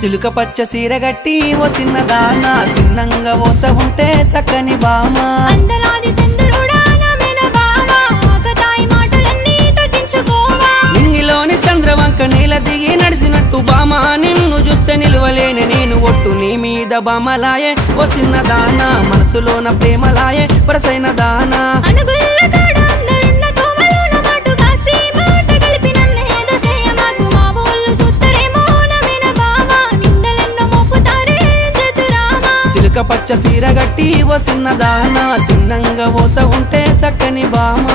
సిలుక పచ్చ సీర గట్టి ఓ చిన్నదాన సిన్నంగా ఓత ఉంటే సక్కని బామ అందలాది చంద్రుడా నమెన బావా ఆకతాయి మాటలన్నీ తగ్గించుకోవా నింగిలోని చంద్రవంక నీల దిగి నడిచినట్టు బామ నిన్ను చూస్తే నిలువలేని నేను ఒట్టు నీ మీద బామలాయే ఓ చిన్నదాన మనసులోన ప్రేమలాయే వరసైన దానా అనుగుల్ల కాడ అందరున్న తోమలోన మాటు కాసి మాట కలిపి నన్నేదో చేయమాకు మా ఊళ్ళు సుత్తరేమో నమెన బావా నిందలెన్నో మోపుతారే జతురామా సిలుక పచ్చ సీర గట్టి ఓ చిన్నదాన సిన్నంగా ఓత ఉంటే సక్కని బామ